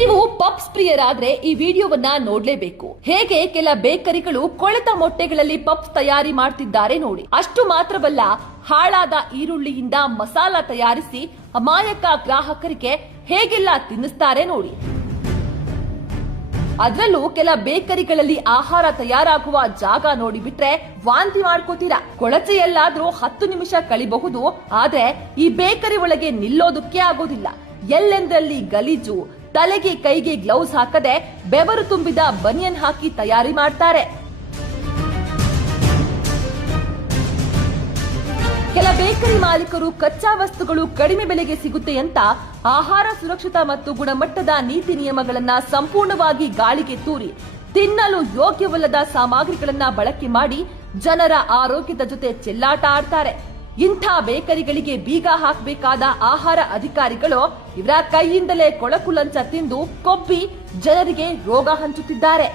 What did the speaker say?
ನೀವು ಪಪ್ಸ್ ಪ್ರಿಯರಾದ್ರೆ ಈ ವಿಡಿಯೋವನ್ನ ನೋಡ್ಲೇಬೇಕು. ಹೇಗೆ ಕೆಲ ಬೇಕರಿಗಳು ಕೊಳೆತ ಮೊಟ್ಟೆಗಳಲ್ಲಿ ಪಪ್ಸ್ ತಯಾರಿ ಮಾಡ್ತಿದ್ದಾರೆ ನೋಡಿ. ಅಷ್ಟು ಮಾತ್ರವಲ್ಲ, ಹಾಳಾದ ಈರುಳ್ಳಿಯಿಂದ ಮಸಾಲ ತಯಾರಿಸಿ ಅಮಾಯಕ ಗ್ರಾಹಕರಿಗೆ ಹೇಗೆಲ್ಲ ತಿನ್ನಿಸ್ತಾರೆ ನೋಡಿ. ಅದರಲ್ಲೂ ಕೆಲ ಬೇಕರಿಗಳಲ್ಲಿ ಆಹಾರ ತಯಾರಾಗುವ ಜಾಗ ನೋಡಿಬಿಟ್ರೆ ವಾಂತಿ ಮಾಡ್ಕೋತೀರಾ. ಕೊಳಚೆಯಲ್ಲಾದ್ರೂ 10 ನಿಮಿಷ ಕಳಿಬಹುದು, ಆದ್ರೆ ಈ ಬೇಕರಿ ಒಳಗೆ ನಿಲ್ಲೋದಕ್ಕೆ ಆಗೋದಿಲ್ಲ. ಎಲ್ಲೆಂದರಲ್ಲಿ ಗಲೀಜು, ತಲೆಗೆ ಕೈಗೆ ಗ್ಲೌಸ್ ಹಾಕದೆ ಬೆವರು ತುಂಬಿದ ಬನಿಯನ್ ಹಾಕಿ ತಯಾರಿ ಮಾಡ್ತಾರೆ. ಕೆಲ ಬೇಕರಿ ಮಾಲೀಕರು ಕಚ್ಚಾ ವಸ್ತುಗಳು ಕಡಿಮೆ ಬೆಲೆಗೆ ಸಿಗುತ್ತೆ ಅಂತ ಆಹಾರ ಸುರಕ್ಷತಾ ಮತ್ತು ಗುಣಮಟ್ಟದ ನೀತಿ ನಿಯಮಗಳನ್ನ ಸಂಪೂರ್ಣವಾಗಿ ಗಾಳಿಗೆ ತೂರಿ ತಿನ್ನಲು ಯೋಗ್ಯವಲ್ಲದ ಸಾಮಗ್ರಿಗಳನ್ನ ಬಳಕೆ ಮಾಡಿ ಜನರ ಆರೋಗ್ಯದ ಜೊತೆ ಚೆಲ್ಲಾಟ ಆಡ್ತಾರೆ. ಇಂಥ ಬೇಕರಿಗಳಿಗೆ ಬೀಗ ಹಾಕಬೇಕಾದ ಆಹಾರ ಅಧಿಕಾರಿಗಳು ಇವರ ಕೈಯಿಂದಲೇ ಕೊಳಕು ಲಂಚ ತಿಂದು ಕೊಬ್ಬಿ ಜನರಿಗೆ ರೋಗ ಹಂಚುತ್ತಿದ್ದಾರೆ.